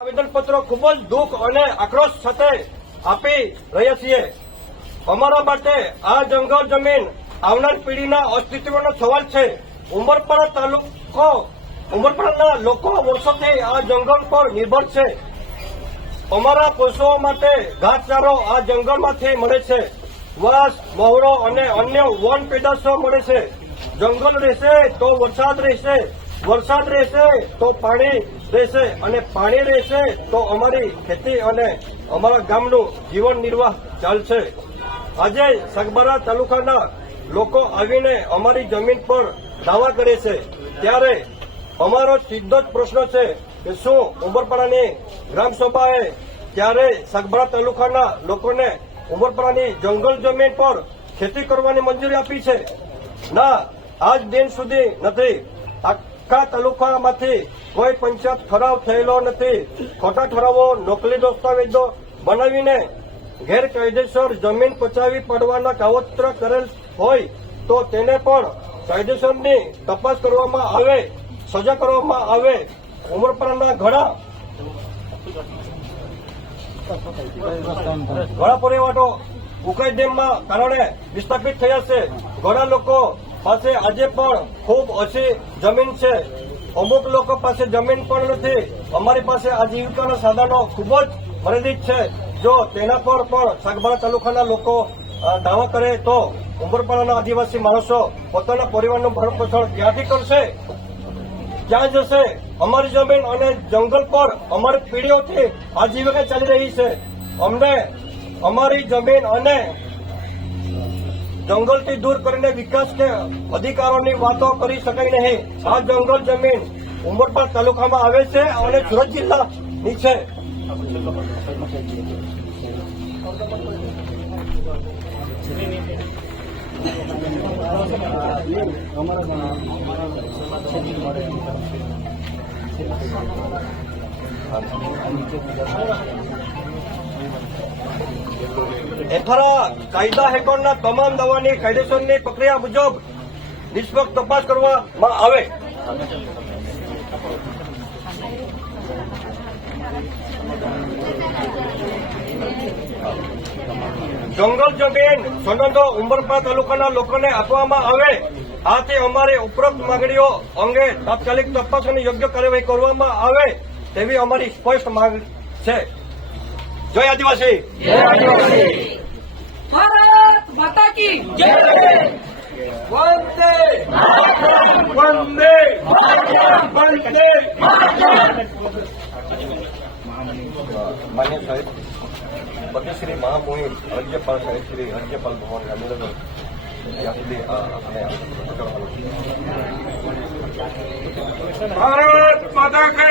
આવેદનપત્રો ખૂબ જ દુઃખ અને આક્રોશ સાથે આપી રહ્યા છીએ. અમારા માટે આ જંગલ જમીન આવનાર પેઢીના અસ્તિત્વનો સવાલ છે. ઉમરપાડાના લોકો વર્ષોથી આ જંગલ પર નિર્ભર છે. અમારા પશુઓ માટે ઘાસચારો આ જંગલમાંથી મળે છે. વાંસ, મહોરો અને અન્ય વન પેદાશો મળે છે. જંગલ રહેશે તો વરસાદ રહેશે, વરસાદ રહેશે તો પાણી રહેશે અને પાણી રહેશે તો અમારી ખેતી અને અમારા ગામનું જીવન નિર્વાહ ચાલશે. આજે સગબારા તાલુકાના લોકો આવીને અમારી જમીન પર દાવા કરે છે ત્યારે અમારો સીધો જ પ્રશ્ન છે કે શું ઉમરપાડાની ગ્રામસભાએ ત્યારે સગબારા તાલુકાના લોકોને ઉમરપાડાની જંગલ જમીન પર ખેતી કરવાની મંજૂરી આપી છે? ના, આજ દિન સુધી નથી. આખા તાલુકામાંથી કોઈ પંચાયત ઠરાવ થયેલો નથી. ખોટા ઠરાવો, નકલી દસ્તાવેજો બનાવીને ગેરકાયદેસર જમીન પચાવી પાડવાના કાવતર કરેલ હોય તો તેને પણ કાયદેસરની તપાસ કરવામાં આવે, સજા કરવામાં આવે. ઉમરપાડાના ઘણા પરિવારો ઉકાઈ ડેમના કારણે વિસ્થાપિત થયા છે. ઘણા લોકો પાસે આજે પણ ખૂબ ઓછી જમીન છે. અમુક લોકો પાસે જમીન પણ નથી. અમારી પાસે આજીવિકાના સાધનો ખૂબ જ મર્યાદિત છે. જો તેના પર પણ સગબારા તાલુકાના લોકો દાવા કરે તો ઉમરપાડાના આદિવાસી માણસો પોતાના પરિવારનું ભરણપોષણ ક્યાંથી કરશે? ક્યાં જશે? અમારી જમીન અને જંગલ પર અમારી પેઢીઓથી આજીવિકા ચાલી રહી છે. અમને અમારી જમીન અને જંગલથી દૂર કરીને વિકાસ કે અધિકારોની વાતો કરી શકાય નહીં. આ જંગલ જમીન ઉમરપાડા તાલુકામાં આવે છે અને સુરત જિલ્લાની છે. એફઆરઆ કાયદા હેઠળના તમામ દાવાની કાયદેસરની પ્રક્રિયા મુજબ નિષ્પક્ષ તપાસ કરવામાં આવે. જંગલ જમીન સંબંધો ઉમરપાડા તાલુકાના લોકોને આપવામાં આવે. આથી અમારી ઉપરોક્ત માંગણીઓ અંગે તાત્કાલિક તપાસ અને યોગ્ય કાર્યવાહી કરવામાં આવે તેવી અમારી સ્પષ્ટ માંગ છે. જય આદિવાસી. ભારત માતા કી જય. વંદે વંદે વંદે. માન્ય સાહેબ પતિશ્રી મહામુહિમ રાજ્યપાલ સાહેબ શ્રી રાજ્યપાલ ભવન ગાંધીનગર ત્યાં સુધી ભારત માતા કે